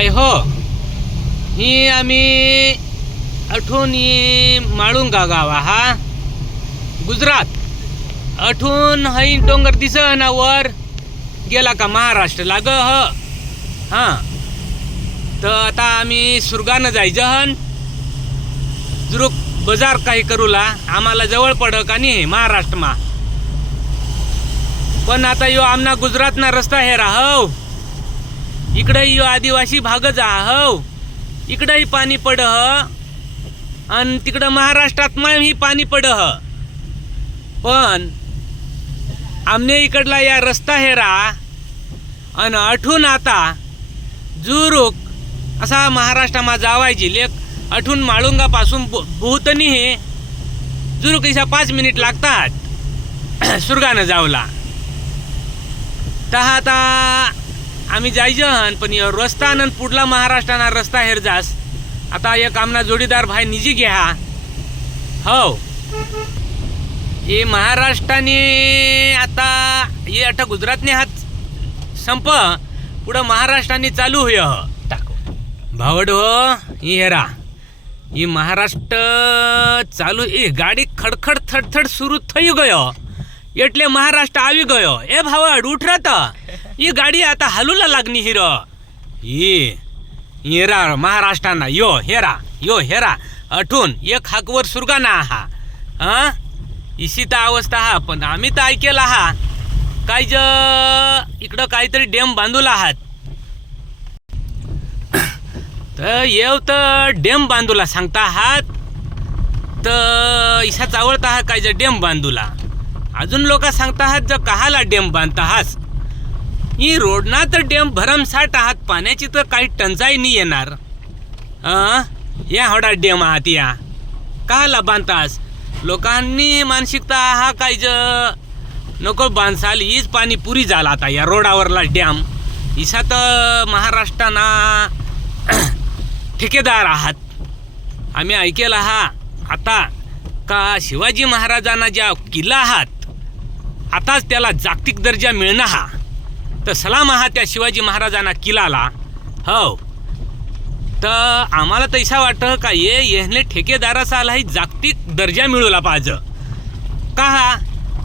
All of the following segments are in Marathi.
बाय हो ही आम्ही अठून माळुंगा गाव हा गुजरात अठून हई डोंगर दिसन वर गेला का महाराष्ट्र लाग हां तर आता आम्ही सुरगानं जायचं हन जुरुक बाजार काही करूला आम्हाला जवळ पड का नाही महाराष्ट्रमा पण आता यो आमना गुजरातना रस्ता हे राहव इकडे यो आदिवासी भागच हो इकडेही पाणी पड आणि तिकडं महाराष्ट्रात ही पाणी पड पण आमने इकडला या रस्ता हेरा आणि अठून आता जुरुक असा महाराष्ट्रामा जावायची लेख अठून माळुंगापासून बहुतनी हे जुरुक इसा 5 मिनिट लागतात सुरगानं जावला तर आता आम्ही जायचं पण रस्ता न पुढला महाराष्ट्राना रस्ता हेर जास आता एक आमना जोडीदार भाई निजी घ्या हो ये महाराष्ट्राने आता ये अठा गुजरातने हात संप पुढं महाराष्ट्राने चालू होय भावड हो ही हेरा ये महाराष्ट्र चालू ए गाडी खडखड थडथड सुरू થઈ ગયો એટલે महाराष्ट्र આવી ગયો ए भावड उठ रहा ये गाडी आता हलूला लागनी हिरो ये हेरा महाराष्ट्राना यो हेरा अठून एक हाकवर सुरगाना हा हा इशी तर अवस्था हा पण आम्ही तर ऐकेला हा काय इकडं काहीतरी डॅम बांधूला आहात तर येव तर डॅम बांधूला सांगता आहात तर इसा चावळता हा काय डॅम बांधूला अजून लोक सांगता आहात कहाला डॅम बांधता हास ही रोडना तर डॅम भरमसाठ आहात पाण्याची तर काही टंचाई नाही येणार या होडा डॅम आहात या कहाला बांधतास लोकांनी मानसिकता हा काय नको बांधसाल हीच पाणी पुरी झाला आता या रोडावरला डॅम इसा तर महाराष्ट्राना ठेकेदार आहात आम्ही ऐकेला हा आता का शिवाजी महाराजांना ज्या किल्ला आहात आताच त्याला जागतिक दर्जा मिळणं हा तर सलाम आहात त्या शिवाजी महाराजांना किल्लाला हो तर आम्हाला तैसा वाटतं का येहने ठेकेदाराचालाही जागतिक दर्जा मिळवला पाहिजे का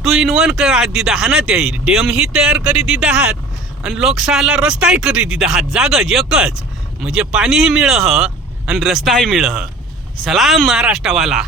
2 in 1 करा दिदा हा ना ते डॅमही तयार करी दिदा आहात आणि लोकसहाला रस्ताही करी दिदा आहात जागच एकच म्हणजे पाणीही मिळह आणि रस्ताही मिळह सलाम महाराष्ट्रावाला